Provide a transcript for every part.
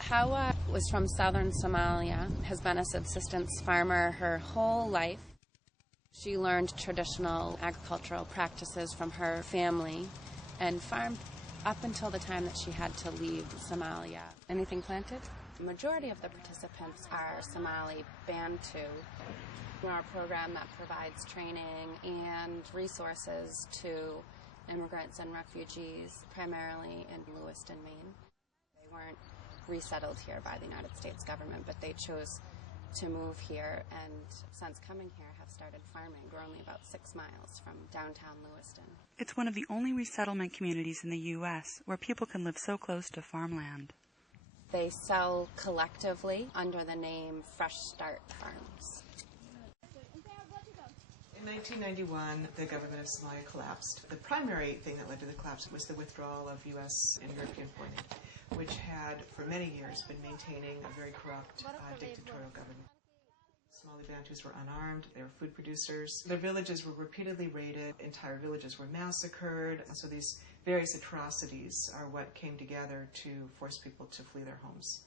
Hawa was from southern Somalia, has been a subsistence farmer her whole life. She learned traditional agricultural practices from her family and farmed up until the time that she had to leave Somalia. Anything planted? The majority of the participants are Somali Bantu. We're a program that provides training and resources to immigrants and refugees, primarily in Lewiston, Maine. They weren't resettled here by the United States government, but they chose to move here, and since coming here have started farming. We're only about 6 miles from downtown Lewiston. It's one of the only resettlement communities in the U.S. where people can live so close to farmland. They sell collectively under the name Fresh Start Farms. In 1991, the government of Somalia collapsed. The primary thing that led to the collapse was the withdrawal of U.S. and European foreign aid, which had for many years been maintaining a very corrupt dictatorial government. Somali Bantus were unarmed, they were food producers. Their villages were repeatedly raided, entire villages were massacred, and so these various atrocities are what came together to force people to flee their homes.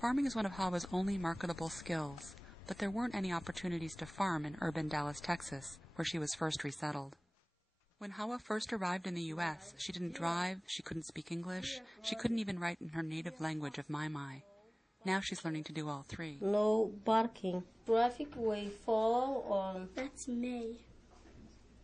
Farming is one of Hawa's only marketable skills, but there weren't any opportunities to farm in urban Dallas, Texas, where she was first resettled. When Hawa first arrived in the U.S., she didn't drive, she couldn't speak English, she couldn't even write in her native language of Mai. Now she's learning to do all three. No barking. Traffic way fall on. That's May.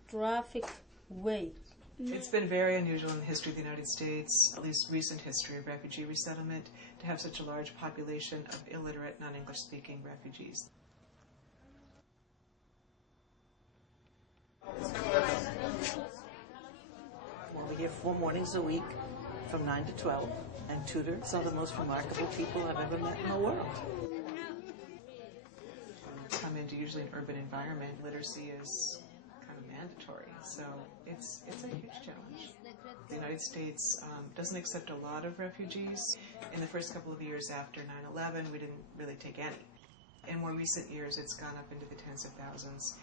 Traffic way. It's been very unusual in the history of the United States, at least recent history of refugee resettlement, to have such a large population of illiterate, non-English speaking refugees. Well, we're here 4 mornings a week from 9 to 12 and tutor some of the most remarkable people I've ever met in the world. Come into usually an urban environment, literacy is kind of mandatory, so it's a huge challenge. The United States doesn't accept a lot of refugees. In the first couple of years after 9/11, we didn't really take any. In more recent years, it's gone up into the tens of thousands.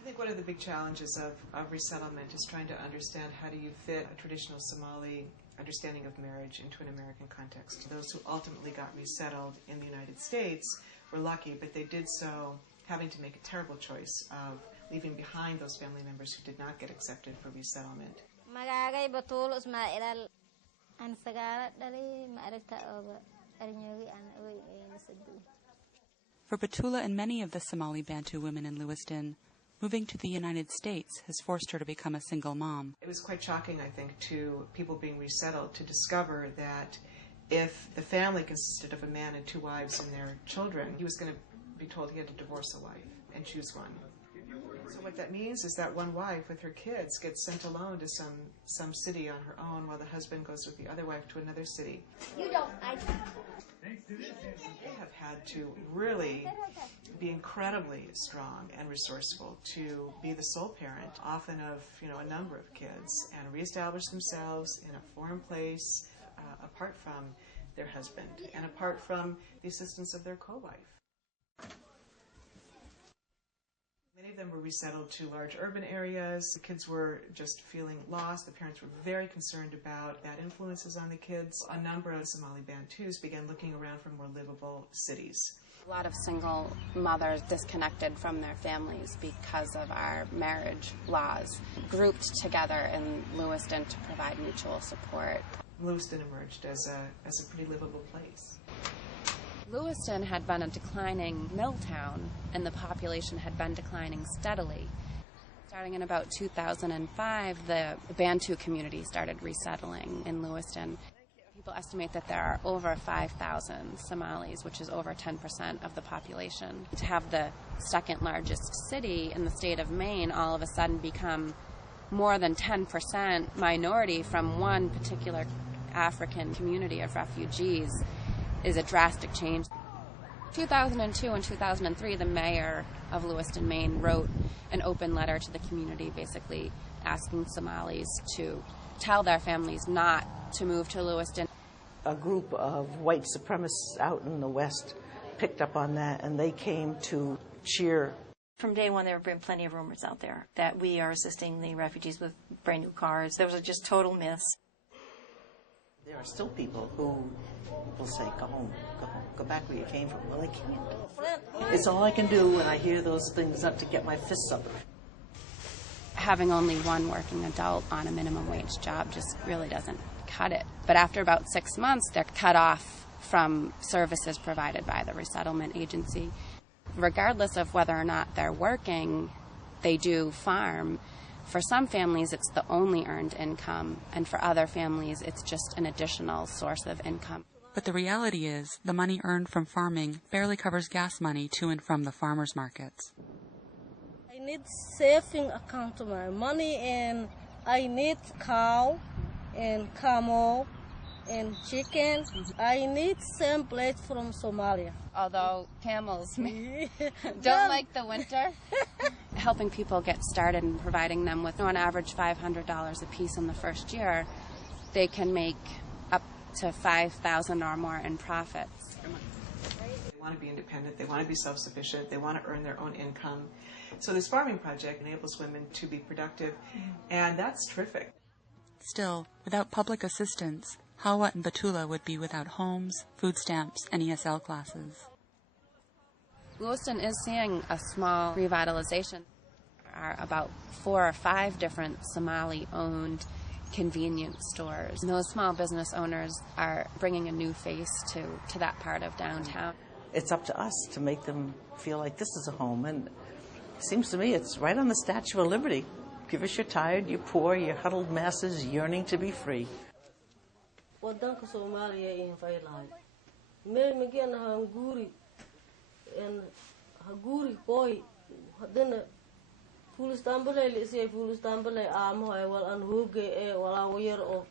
I think one of the big challenges of resettlement is trying to understand how do you fit a traditional Somali understanding of marriage into an American context. Those who ultimately got resettled in the United States were lucky, but they did so having to make a terrible choice of leaving behind those family members who did not get accepted for resettlement. For Batula and many of the Somali Bantu women in Lewiston, moving to the United States has forced her to become a single mom. It was quite shocking, I think, to people being resettled to discover that if the family consisted of a man and 2 wives and their children, he was going to be told he had to divorce a wife and choose one. So what that means is that one wife with her kids gets sent alone to some city on her own while the husband goes with the other wife to another city. You don't. They have had to really be incredibly strong and resourceful to be the sole parent, often of a number of kids, and reestablish themselves in a foreign place, apart from their husband and apart from the assistance of their co-wife. Many of them were resettled to large urban areas. The kids were just feeling lost. The parents were very concerned about bad influences on the kids. A number of Somali Bantus began looking around for more livable cities. A lot of single mothers disconnected from their families because of our marriage laws, grouped together in Lewiston to provide mutual support. Lewiston emerged as a pretty livable place. Lewiston had been a declining mill town, and the population had been declining steadily. Starting in about 2005, the Bantu community started resettling in Lewiston. People estimate that there are over 5,000 Somalis, which is over 10% of the population. To have the second largest city in the state of Maine all of a sudden become more than 10% minority from one particular African community of refugees is a drastic change. 2002 and 2003, the mayor of Lewiston, Maine, wrote an open letter to the community basically asking Somalis to tell their families not to move to Lewiston. A group of white supremacists out in the West picked up on that, and they came to cheer. From day one, there have been plenty of rumors out there that we are assisting the refugees with brand new cars. Those are just total myths. There are still people who will say, go home, go back where you came from. Well, they can't. It's all I can do when I hear those things up to get my fists up. Having only one working adult on a minimum wage job just really doesn't cut it. But after about 6 months, they're cut off from services provided by the resettlement agency. Regardless of whether or not they're working, they do farm. For some families, it's the only earned income, and for other families, it's just an additional source of income. But the reality is, the money earned from farming barely covers gas money to and from the farmers' markets. I need saving account of my money, and I need cow and camel and chicken. I need some plates from Somalia. Although camels don't like the winter. Helping people get started and providing them with, on average, $500 a piece in the first year, they can make up to $5,000 or more in profits. They want to be independent, they want to be self-sufficient, they want to earn their own income. So this farming project enables women to be productive, and that's terrific. Still, without public assistance, Hawa and Batula would be without homes, food stamps, and ESL classes. Lewiston is seeing a small revitalization. There are about 4 or 5 different Somali-owned convenience stores. And those small business owners are bringing a new face to that part of downtown. It's up to us to make them feel like this is a home, and it seems to me it's right on the Statue of Liberty. Give us your tired, your poor, your huddled masses yearning to be free. Wadanka Soomaaliya in Vailaan. Meel mageen hanguri en hanguri boy hadana Fulistambale lisi Fulistambale amo ay wal an hoge e wala wayar o